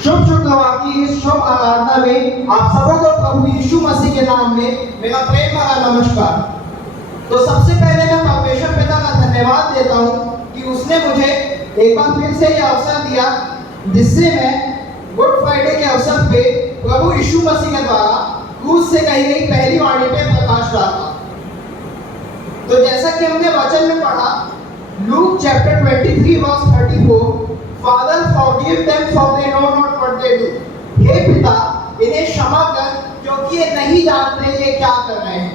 शुभ शुक्रवार की इस शुभ आराधना में आप सबों को प्रभु यीशु मसीह के नाम में मेरा प्रेम भरा नमस्कार। तो सबसे पहले मैं परमेश्वर पिता का धन्यवाद देता हूँ कि उसने मुझे एक बार फिर से यह अवसर दिया जिससे मैं गुड फ्राइडे के अवसर पे प्रभु यीशु मसीह के द्वारा क्रूस से कही गई पहली वाणी पे प्रकाश डाला। तो जैसा कि हमने वचन में पढ़ा Luke chapter 23 verse 34, Father forgive them for they know not what they do। हे पिता इन्हें क्षमा कर क्योंकि ये नहीं जानते ये क्या कर रहे हैं।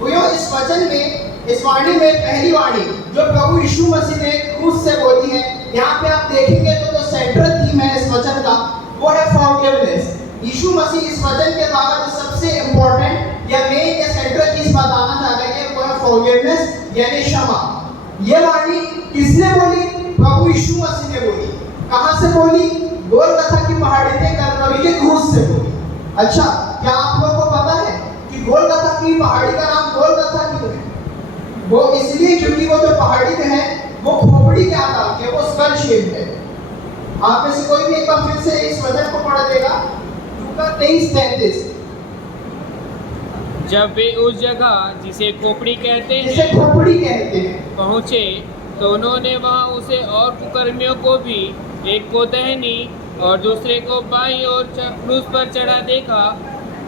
तो इस वचन में इस वाणी में पहली वाणी जो प्रभु यीशु मसीह ने क्रूस से बोली है, यहाँ पे आप देखेंगे तो जो सेंट्रल थीम है इस वचन का वो है फॉरगिवनेस। यीशु मसीह इस वचन के द्वारा जो सबसे इम्पोर्टेंट या मेन या सेंट्रल चीज बताना चाह रहे हैं वो है फॉरगिवनेस यानी क्षमा। ये वाणी किसने बोली? प्रभु यीशु मसीह ने बोली। कहां से बोली? गोलगथा की पहाड़ी पे कलवरी के क्रूस से बोली। अच्छा, क्या आप लोगों को पता है कि गोलगथा की पहाड़ी का नाम गोलगथा क्यों है? वो इसलिए क्योंकि वो जो पहाड़ी है वो खोपड़ी के आकार की है, वो स्कल शेप है। आप में से कोई भी एक बार फिर से इस वचन को पढ़ देगा। लूका 23:33। जब वे उस जगह जिसे खोपड़ी कहते हैं पहुँचे तो उन्होंने वहाँ उसे और कुकर्मियों को भी, एक को दाहिनी और दूसरे को बाईं ओर क्रूस पर चढ़ा देखा।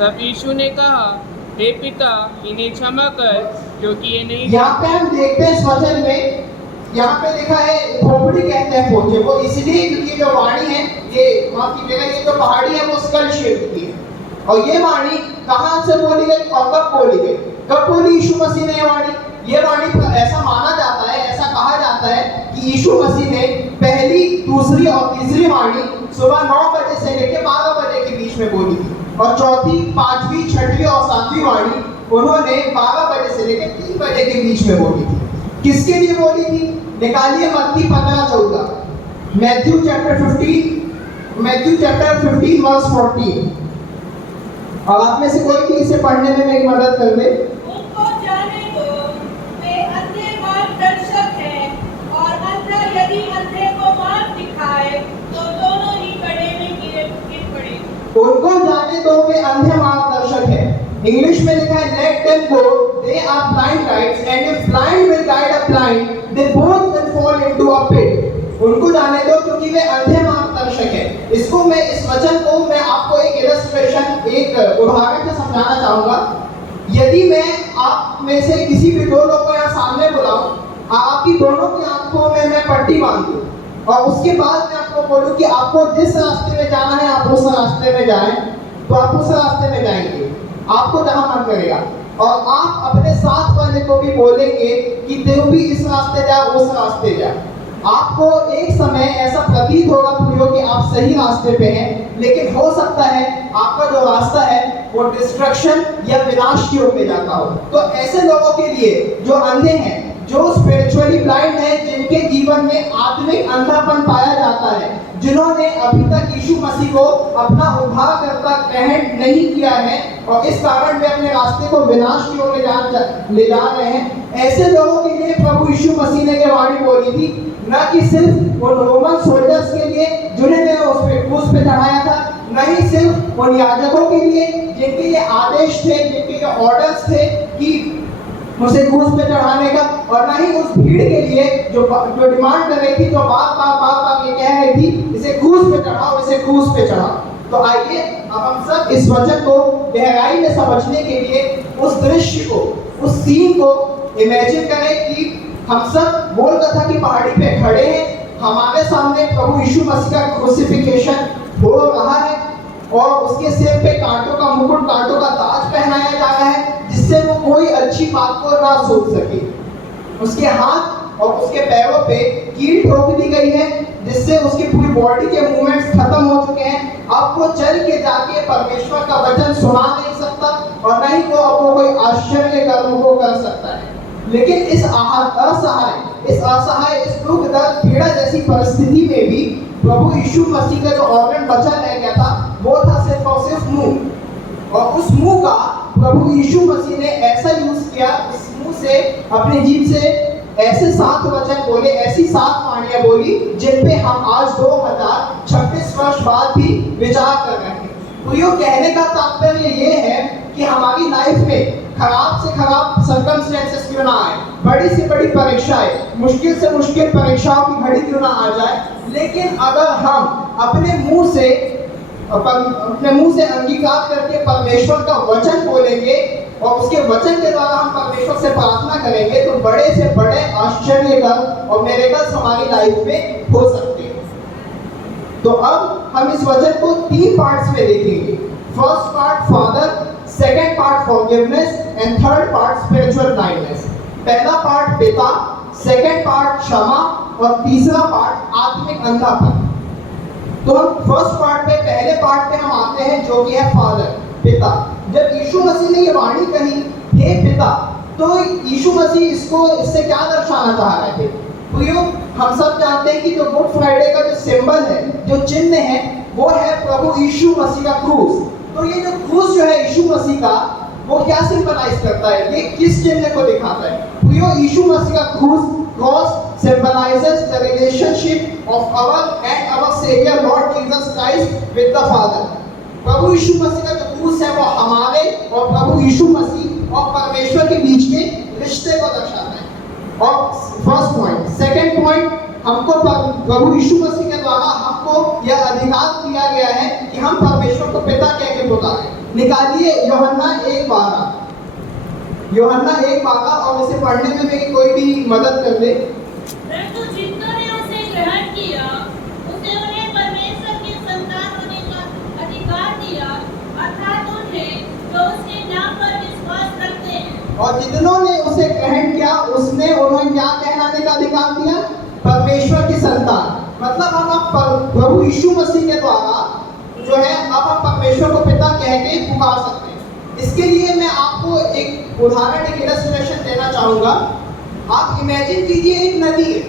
तब यीशु ने कहा, हे पिता इन्हें क्षमा कर क्योंकि ये नहीं। यहाँ पे हम देखते हैं इस वचन में यहाँ पे लिखा है खोपड़ी कहते हैं पहुंचे, वो इसलिए क्योंकि जो वाणी है ये माफ कीजिएगा ये जो पहाड़ी है वो स्कल शेप की है। और ये वाणी कहाँ से बोली गई और कब बोली गई? कब बोली यीशु मसीह ने ये वाणी? ये वाणी ऐसा माना जाता है, ऐसा कहा जाता है कि यीशु मसीह ने पहली, दूसरी और तीसरी वाणी सुबह 9 बजे से लेकर 12 बजे के बीच में बोली थी और चौथी, पांचवी, छठवीं और सातवीं वाणी उन्होंने 12 बजे से लेकर 3 बजे के बीच में बोली थी। किसके लिए बोली थी? निकालिए मत्ती 15:14, मैथ्यू चैप्टर 15 वर्स 14। और आप में से कोई भी इसे पढ़ने में मेरी मदद कर दे। उनको जाने दो, वे अंधे मार्गदर्शक हैं और अंधा यदि अंधे को मार्ग दिखाए तो दोनों ही गड्ढे में गिर पड़े। उनको जाने दो, वे अंधे मार्गदर्शक हैं। इंग्लिश में लिखा है let them go, they are blind guides and if blind will guide a blind, they both will fall into a pit। उनको जाने दो क्योंकि वे अंधे मार्गदर्शक हैं। इसको मैं इस वचन को मैं आपको एक इलस्ट्रेशन, एक उदाहरण से समझाना चाहूंगा। यदि मैं आप में से किसी भी दो लोगों को यहाँ सामने बुलाऊं, आपकी दोनों की आंखों में मैं पट्टी बांध दूं और उसके बाद मैं आपको बोलूं कि आपको जिस रास्ते में जाना है आप उस रास्ते में जाएं, तो आप उस रास्ते में जाएंगे, आपको जहां मन करेगा। और आप अपने साथ वाले को भी बोलेंगे कि तू भी इस रास्ते जा, उस रास्ते जा। आपको एक समय ऐसा प्रतीत होगा प्रियो कि आप सही रास्ते पे हैं, लेकिन हो सकता है आपका जो रास्ता है वो डिस्ट्रक्शन या विनाश की ओर ले जाता हो। तो ऐसे लोगों के लिए जो अंधे हैं, जो स्पिरिचुअली ब्लाइंड हैं, जिनके जीवन में आत्मिक अंधापन पाया जाता है, जिन्होंने अभी तक यीशु मसीह को अपना उद्धारकर्ता ग्रहण नहीं किया है और इस कारण वे अपने रास्ते को विनाश की ओर ले जा रहे हैं, ऐसे लोगों के लिए प्रभु यीशु मसीह ने ये वाणी बोली थी। न कि सिर्फ उन रोमन सोल्जर्स के लिए जिन्होंने उस क्रूस पे चढ़ाया था, न ही सिर्फ उन याजकों के लिए जिनके ये आदेश थे, जिनके ये ऑर्डर्स थे कि उसे क्रूस पे चढ़ाने का, और न ही उस भीड़ के लिए जो डिमांड कर रही थी, जो बार-बार ये कह रही थी इसे क्रूस पे चढ़ाओ, इसे क्रूस पे चढ़ाओ। तो आइए अब हम सब इस वचन को गहराई में समझने के लिए उस दृश्य को, उस सीन को इमेजिन करें कि हम सब गोलगथा की पहाड़ी पे खड़े हैं, हमारे सामने प्रभु यीशु मसीह का क्रूसिफिकेशन हो रहा है और उसके सिर पे कांटों का मुकुट, कांटों का ताज पहनाया जा रहा है जिससे वो कोई अच्छी बात को ना सोच सके। उसके हाथ और उसके पैरों पे कील ठोक दी गई है जिससे उसकी पूरी बॉडी के मूवमेंट्स खत्म हो चुके हैं। अब वो चल के जाके परमेश्वर का वचन सुना नहीं सकता और न ही वो अब वो कोई आश्चर्य कर्म को कर सकता है। लेकिन इस असहाय, इस दुख दर्द पीड़ा जैसी परिस्थिति में भी प्रभु यीशु मसीह का जो ऑर्गन बचा रह गया था वो था सिर्फ और सिर्फ मुंह। और उस मुंह का प्रभु यीशु मसीह ने ऐसा यूज किया, इस मुंह से, अपनी जीभ से ऐसे 7 वचन बोले, ऐसी 7 वाणियां बोली जिन पे हम आज 2026 वर्ष बाद भी विचार कर रहे हैं। तो ये कहने का तात्पर्य ये है कि हमारी लाइफ में खराब से खराब सर्कमस्टेंसेस क्यों ना आए, बड़ी से बड़ी परीक्षाएं, मुश्किल से मुश्किल परीक्षाओं की घड़ी क्यों ना आ जाए, लेकिन अगर हम अपने मुंह से अंगीकार करके परमेश्वर का वचन बोलेंगे और उसके वचन के द्वारा हम परमेश्वर से प्रार्थना करेंगे, तो बड़े से बड़े आश्चर्य और मिरेकल्स हमारी लाइफ में हो सकते हैं। तो अब हम इस वचन को 3 पार्ट्स में देखेंगे। First part father, second part forgiveness and third part spiritual blindness. पहला पार्ट पिता, सेकंड पार्ट क्षमा और तीसरा पार्ट आत्मिक अंधापन। तो हम फर्स्ट पार्ट में, पहले पार्ट में हम आते हैं जो कि है फादर, पिता। जब यीशु मसीह ने ये वाणी कही हे पिता, तो यीशु मसीह इससे क्या दर्शाना चाह रहे थे? तो हम सब जानते हैं कि जो गुड फ्राइडे का जो सिंबल है, जो चिन्ह है, वो है प्रभु यीशु मसीह का क्रूस। तो ये जो क्रूस जो है यीशु मसीह का, वो क्या सिंबलाइज करता है? ये किस चिन्ह को दिखाता है? तो यीशु मसीह का cross symbolizes the relationship of our Savior Lord Jesus Christ with the Father. प्रभु यीशु मसीह का जो क्रूस है वो हमारे और प्रभु यीशु मसीह और परमेश्वर के बीच के रिश्ते को दर्शाता है। और फर्स्ट पॉइंट, सेकंड पॉइंट, हमको प्रभु यीशु मसीह के द्वारा हमको यह अधिकार दिया गया है कि हम परमेश्वर को पिता कह के पुकारें। निकालिए यूहन्ना 1:12, यूहन्ना 1:12, और इसे पढ़ने में मेरी कोई भी मदद कर दे। परंतु जिन्होंने उसे ग्रहण किया, उसे उन्हें परमेश्वर के संतान होने का अधिकार दिया, अर्थात उन्हें जो उसके नाम पर विश्वास करते हैं। और जिन्होंने उसे ग्रहण किया, उन्हें क्या कहलाने का अधिकार दिया? परमेश्वर की संतान। मतलब हम अब प्रभु यीशु मसीह के द्वारा जो है अब हम परमेश्वर को पिता कह के पुकार सकते हैं। इसके लिए मैं आपको एक उदाहरण, एक इलस्ट्रेशन देना चाहूँगा। आप इमेजिन कीजिए एक नदी है,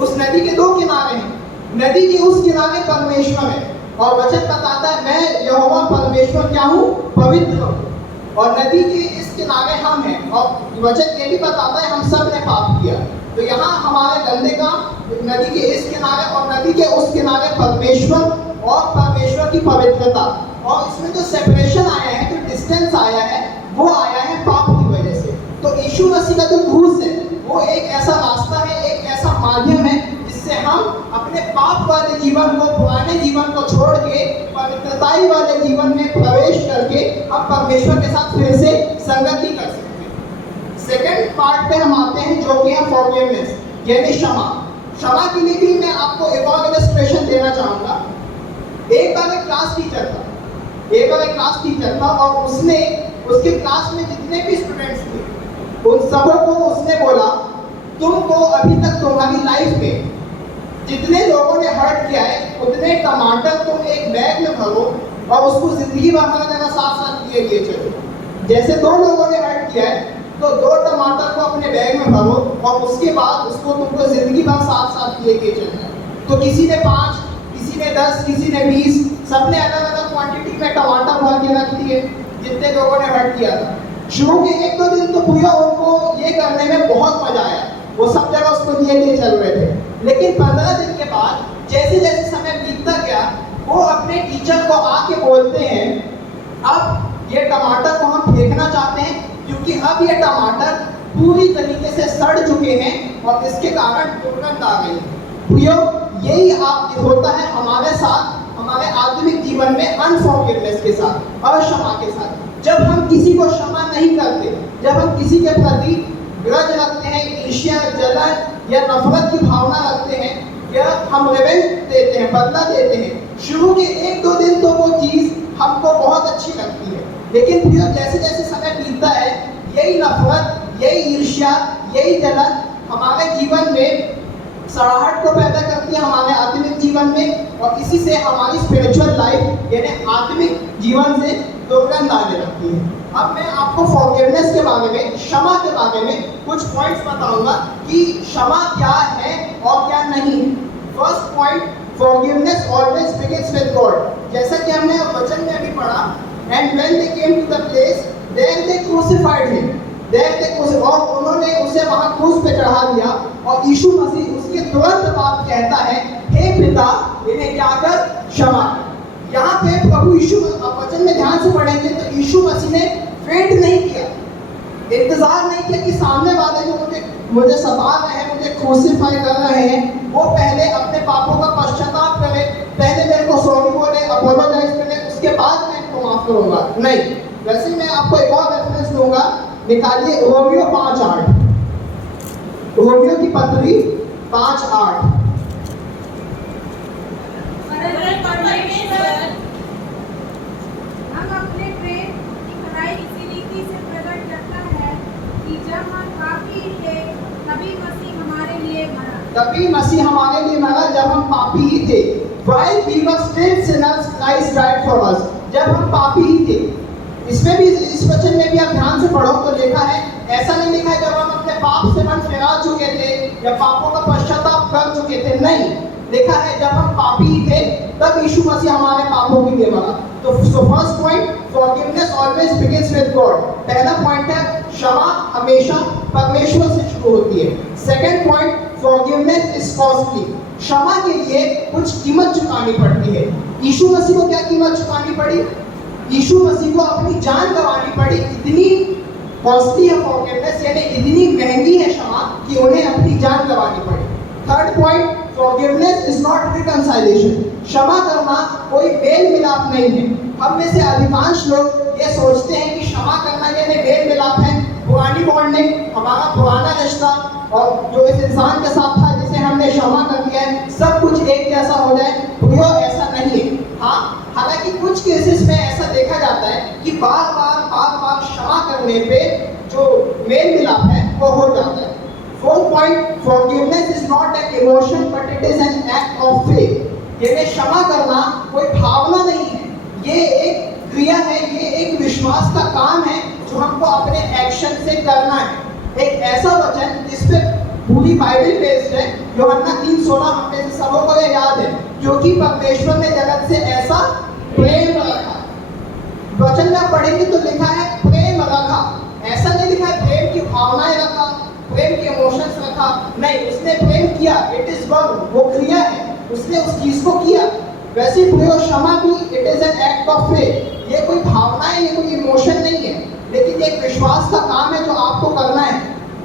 उस नदी के 2 किनारे हैं, नदी के उस किनारे परमेश्वर है और वचन बताता है मैं यहोवा परमेश्वर क्या हूँ? पवित्र हूँ। और नदी के इस किनारे हम हैं और वचन ये भी बताता है हम सब ने पाप किया। तो यहाँ हमारे गंदे काम, नदी के इस किनारे और नदी के उस किनारे परमेश्वर और परमेश्वर की पवित्रता। और इसमें जो सेपरेशन आया है, जो डिस्टेंस आया है, वो आया है पाप की वजह से। तो यीशु मसीह का जो क्रूस है वो एक ऐसा रास्ता है, एक ऐसा माध्यम है जिससे हम अपने पाप वाले जीवन को, पुराने जीवन को छोड़ के पवित्रताई वाले जीवन में प्रवेश करके हम परमेश्वर के साथ फिर से संगति कर सकते हैं। सेकंड पार्ट पे हम आते हैं जो कि है फॉरगिवनेस, यानी क्षमा। क्षमा के लिए भी मैं आपको एक और इलस्ट्रेशन देना चाहूँगा। एक बार एक क्लास टीचर था और उसके क्लास में जितने भी स्टूडेंट्स थे उन सबों को उसने बोला तुमको अभी तक तुम्हारी लाइफ में जितने लोगों ने हर्ट किया है उतने टमाटर तुम एक बैग में भरो और उसको जिंदगी भर हर जगह साथ लिए चलो। जैसे 2 लोगों ने हर्ट किया है तो 2 टमाटर को अपने बैग में भरो और उसके बाद उसको तुमको जिंदगी भर साथ लेके चलना है। तो किसी ने 5, किसी ने 10, किसी ने 20, सबने अलग अलग क्वांटिटी में टमाटर भर के रख दिए जितने लोगों ने हर्ट किया था। शुरू के 1-2 दिन तो पूरा उनको ये करने में बहुत मजा आया, वो सब जगह उसको लिए चल रहे थे। लेकिन 15 दिन के बाद जैसे जैसे समय बीतता गया वो अपने टीचर को आके बोलते हैं अब ये टमाटर को हम फेंकना चाहते हैं क्योंकि अब ये टमाटर पूरी तरीके से सड़ चुके हैं और इसके कारण दुर्गंध आ गई है। यही होता है हमारे साथ, हमारे आत्मिक जीवन में अनफॉरगिवनेस के साथ, अक्षमा के साथ। जब हम किसी को क्षमा नहीं करते, जब हम किसी के प्रति ग्रज रखते हैं, ईर्ष्या, जलन या नफरत की भावना रखते हैं, या हम रिवेंज देते हैं, बदला देते हैं, शुरू के 1-2 दिन तो वो चीज़ हमको बहुत अच्छी लगती है, लेकिन फिर जैसे जैसे समय बीतता है यही नफरत, यही ईर्ष्या, यही जलन हमारे जीवन में सड़ाहट को पैदा करती है, हमारे आत्मिक जीवन में, और इसी से हमारी स्पिरिचुअल लाइफ यानी आत्मिक जीवन से दुर्गंध आने लगती है। अब मैं आपको फॉरगिवनेस के बारे में, क्षमा के बारे में कुछ पॉइंट्स बताऊंगा कि क्षमा क्या है और क्या नहीं। First point, forgiveness always begins with God. जैसा कि हमने वचन में अभी पढ़ा, and when they came to the place there they crucified him. और उन्होंने उसे वहां क्रूस पे चढ़ा दिया और यीशु मसीह उसके तुरंत बाद कहता है, हे पिता इन्हें क्या कर, क्षमा कर। यहाँ पे प्रभु यीशु, आप वचन में ध्यान से पढ़ेंगे तो यीशु मसीह ने वेट नहीं किया, इंतजार नहीं किया कि सामने वाले जो मुझे सता रहे हैं, मुझे क्रूसीफाई कर रहे हैं, वो पहले अपने पापों का पश्चाताप करे, पहले मेरे को सॉरी बोले, अपोलोजाइज करे, उसके बाद मैं इनको माफ करूंगा। नहीं, वैसे मैं आपको एक और रेफरेंस दूंगा, निकालिए रोमियो 5:8, रोमियो की पत्री 5:8। हम अपने प्रेम की भलाई इसी रीति से प्रकट करता है कि जब हम पापी थे तभी मसीह हमारे लिए मरा, जब हम पापी ही थे। While we were still sinners, Christ died for us। जब हम पापी ही थे। इसमें भी, इस वचन में भी आप ध्यान से पढ़ो तो लिखा है, ऐसा नहीं लिखा है जब हम अपने पाप से मन फिरा चुके थे या पापों का पश्चाताप कर चुके थे, नहीं, लिखा है जब हम पापी ही थे तब यीशु मसीह हमारे पापों के लिए मरा। तो first point, forgiveness always begins with God. पहला पॉइंट है, क्षमा हमेशा परमेश्वर से शुरू होती है। Second point, forgiveness is costly. क्षमा के लिए कुछ कीमत चुकानी पड़ती है। यीशु मसीह को क्या कीमत चुकानी पड़ी? यीशु मसीह को अपनी जान गंवानी पड़ी। इतनी कॉस्टली है फॉरगिवनेस, यानी इतनी महंगी है क्षमा कि उन्हें अपनी जान गंवानी पड़ी। Third point, forgiveness is not reconciliation. क्षमा करना कोई मेल मिलाप नहीं है। हम में से अधिकांश लोग ये सोचते हैं कि क्षमा करना यानी मेल मिलाप है, पुरानी बॉन्डिंग, हमारा पुराना रिश्ता और जो इस इंसान के साथ था जिसे हमने क्षमा कर दिया है, सब कुछ एक जैसा हो जाए। तो ऐसा नहीं है। हाँ, हालांकि कुछ केसेस में ऐसा देखा जाता है कि बार बार क्षमा करने पे जो मेल मिलाप है वो हो जाता है। Fourth point, forgiveness is not an emotion but it is an act of faith. यानी क्षमा करना कोई भावना नहीं है, ये एक क्रिया है, ये एक विश्वास का काम है जो हमको अपने एक्शन से करना है। एक ऐसा वचन जिस पे पूरी बाइबल बेस्ड है, यूहन्ना 3:16, हम में से सबों को ये याद है, क्योंकि परमेश्वर ने जगत से ऐसा प्रेम रखा। वचन में पढ़ेंगे तो लिखा है प्रेम रखा, ऐसा नहीं लिखा है प्रेम की भावनाएं रखा, प्रेम के इमोशंस रखा, नहीं, उसने प्रेम किया। इट इज वर्ब, वो क्रिया है, उसने उस चीज को किया। वैसे क्षमा भी it is an act of faith. ये कोई भावना है, ये कोई इमोशन नहीं है, लेकिन ये एक विश्वास का काम है जो आपको करना है।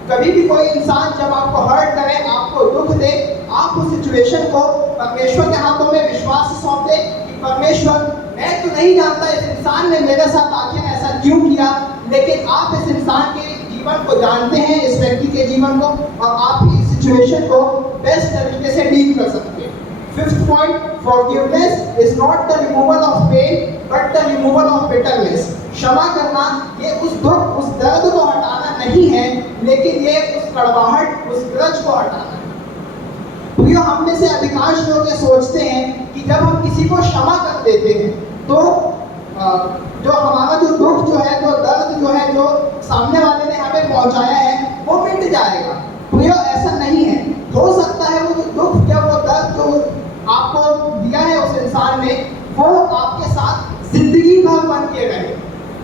कभी भी कोई इंसान जब आपको हर्ट करे, आपको दुख दे, आप उस सिचुएशन को परमेश्वर के हाथों में विश्वास से सौंप दे कि परमेश्वर, मैं तो नहीं जानता इस इंसान ने मेरे साथ आखिर ऐसा क्यों किया, लेकिन आप इस इंसान के जीवन को जानते हैं, इस व्यक्ति के जीवन को, और आप ही इस सिचुएशन को बेस्ट तरीके से डील कर सकते हैं। Fifth point, forgiveness is not the removal of pen but the removal of bitterness. क्षमा करना ये उस दुख, उस दर्द को हटाना नहीं है, लेकिन ये उस कड़वाहट, उस ग्रज को हटाना है। प्रियो, हम में से अधिकांश लोग ये सोचते हैं कि जब हम किसी को क्षमा कर देते हैं तो जो हमारा जो दुख जो है, जो दर्द जो है, जो सामने वाले ने हमें पहुंचाया है, वो मिट जाएगा। प्रियो, ऐसा नहीं है। हो सकता है वो जो दुख या वो दर्द जो आपको दिया है उस इंसान ने, वो आपके साथ जिंदगी भर बन के रहे,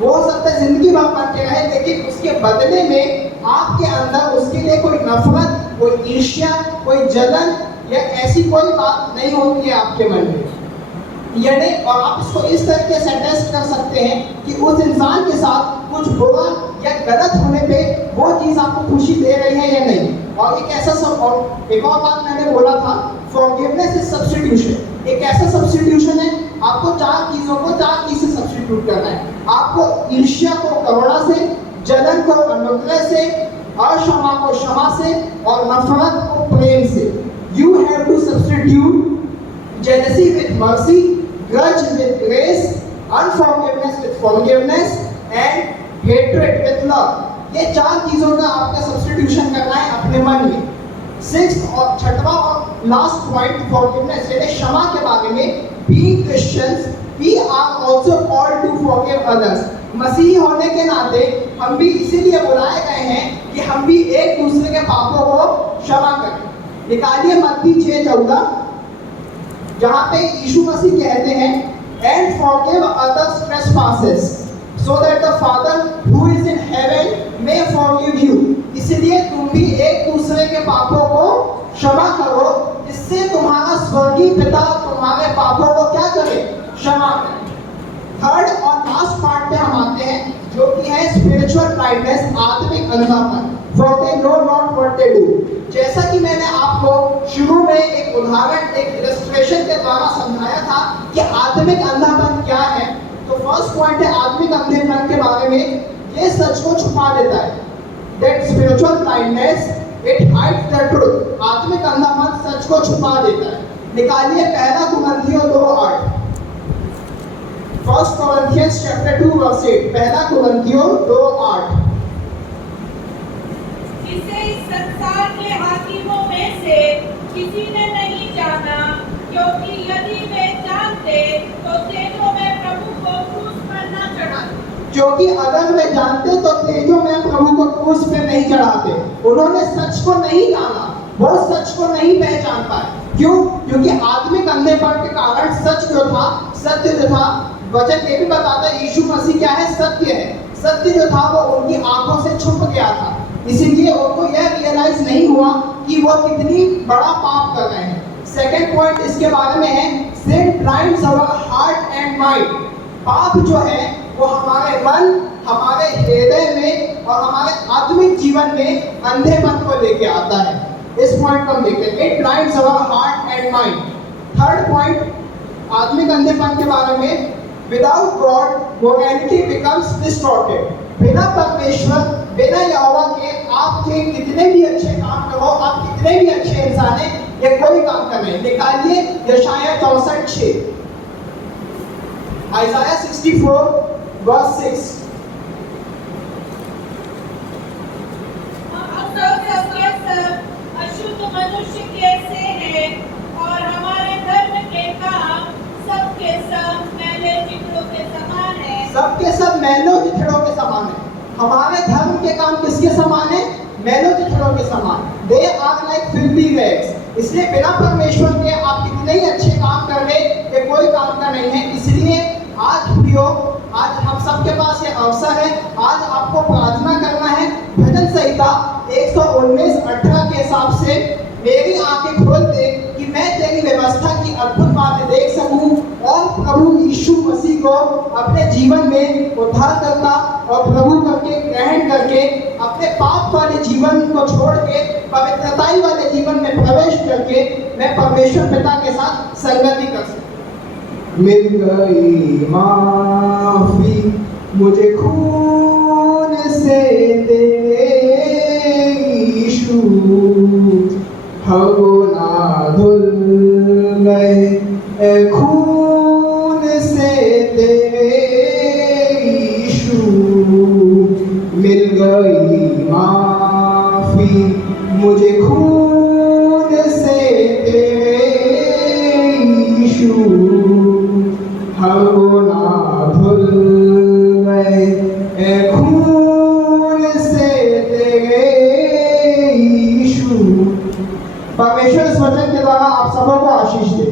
हो सकता है जिंदगी भर बन के रहे, लेकिन उसके बदले में आपके अंदर उसके लिए कोई नफरत, कोई ईर्ष्या, कोई जलन या ऐसी कोई बात नहीं होती है आपके मन में। यानी, और आप इसको इस तरीके से टेस्ट कर सकते हैं कि उस इंसान के साथ कुछ बुरा या गलत होने पे वो चीज़ आपको खुशी दे रही है या नहीं। और एक ऐसा और एक और बात मैंने बोला था, फॉरगिवनेस इज सब्स्टिट्यूशन। एक ऐसा सब्स्टिट्यूशन है, आपको चार चीज़ों को चार चीज़ से सब्स्टिट्यूट करना है। आपको ईर्ष्या को करुणा से, जलन को अनुग्रह से, अक्षमा को क्षमा से और नफरत को प्रेम से। You have to substitute jealousy with mercy, grudge with grace, unforgiveness with forgiveness and hatred with love। ये चार चीजों का आपका सब्स्टिट्यूशन करना है अपने मन में। सिक्स्थ और छठवां और लास्ट पॉइंट, फॉरगिवनेस यानी क्षमा के बारे में। Being Christians we are also called to forgive others. मसीह होने के नाते हम भी इसीलिए बुलाए गए हैं कि हम भी एक दूसरे के पापों को क्षमा करें। निकालिए मत्ती 6:14, जहाँ पे यीशु मसीह कहते हैं, and forgive others trespasses, so that the Father who is in heaven may forgive you. इसलिए तुम भी एक दूसरे के पापों को क्षमा करो, जिससे तुम्हारा स्वर्गीय पिता तुम्हारे पापों को क्या करे, क्षमा करे। थर्ड और लास्ट पार्ट पे हम आते हैं, जो कि है स्पिरिचुअल ब्लाइंडनेस, आत्मिक अंधापन। For they know not what they do. जैसा कि मैंने आपको शुरू में एक उदाहरण, एक इलस्ट्रेशन के द्वारा समझाया था कि आत्मिक अंधापन क्या है, तो फर्स्ट पॉइंट है आत्मिक अंधेपन के बारे में, ये सच को छुपा देता है। That spiritual blindness, it hides the truth. आत्मिक अंधापन सच को छुपा देता है। निकालिए पहला कुरिन्थियों 2:8। First Corinthians chapter 2 verse 8। पहला कुरिन्थियों 2:8। जिसे इस संसार के हाकिमों में से किसी ने नहीं जाना, क्योंकि यदि वे जानते तो तेजों में प्रभु को क्रूस पर न चढ़ाते। क्योंकि अगर वे जानते तो तेजों में प्रभु को क्रूस पे नहीं चढ़ाते। उन्होंने सच को नहीं जाना, वो सच को नहीं पहचान पाए। क्यों? क्योंकि आत्मिक अंधेपन के कारण सच जो था, सत्य जो था, वचन ये भी बताता है यीशु मसीह क्या है, सत्य है। सत्य जो था वो उनकी आंखों से छुप गया था, इसीलिए उनको यह रियलाइज नहीं हुआ कि वो कितनी बड़ा पाप कर रहे हैं। सेकंड पॉइंट इसके बारे में है, sin blinds our heart and mind। पाप जो है वो हमारे मन, हमारे हृदय में और हमारे आत्मिक जीवन में अंधेपन को लेके आता है। इस पॉइंट को हम देखते हैं, it blinds our heart and mind. Third point आत्मिक अंधेपन के बारे में, without God morality becomes distorted. बिना परमेश्वर, बिना यहोवा के आपके कितने भी अच्छे काम करो, आप कितने भी अच्छे इंसान हैं, ये कोई काम कर रहे। निकालिए यशायाह 64:6। आइज़ाया 64 verse 6। अशुद्ध मनुष्य कैसे हैं, और हमारे धर्म के काम सबके सब मैले चिथड़ों के समान है। सबके सब मैलों चिथड़ों के समान है। हमारे धर्म के काम किसके समान है? मैलों चिथड़ों के समान। They are like filthy rags। इसलिए बिना परमेश्वर के आप कितने ही अच्छे काम कर ले, ये कोई काम का नहीं है। इसलिए आज प्रियो, आज हम सबके पास ये अवसर है, आज आपको प्रार्थना करना है। भजन संहिता 119:18 के हिसाब से, मेरी आंखें खोल दे कि मैं तेरी व्यवस्था की अद्भुत बातें देख सकूं और प्रभु यीशु मसीह को अपने जीवन में उद्धारकर्ता और प्रभु करके ग्रहण करके अपने पाप वाले जीवन को छोड़ के पवित्रताई वाले जीवन में प्रवेश करके मैं परमेश्वर पिता के साथ संगति कर सकूं। मिल गई माफी मुझे खून से तेरे यीशु, हगुना धुल गए खून से तेरे यीशु। मिल गई माफी मुझे खून से तेरे यीशु, हगुना धुल गए खून से तेरे यीशु। परमेश्वर इस वचन के द्वारा आप सबों को आशीष दे।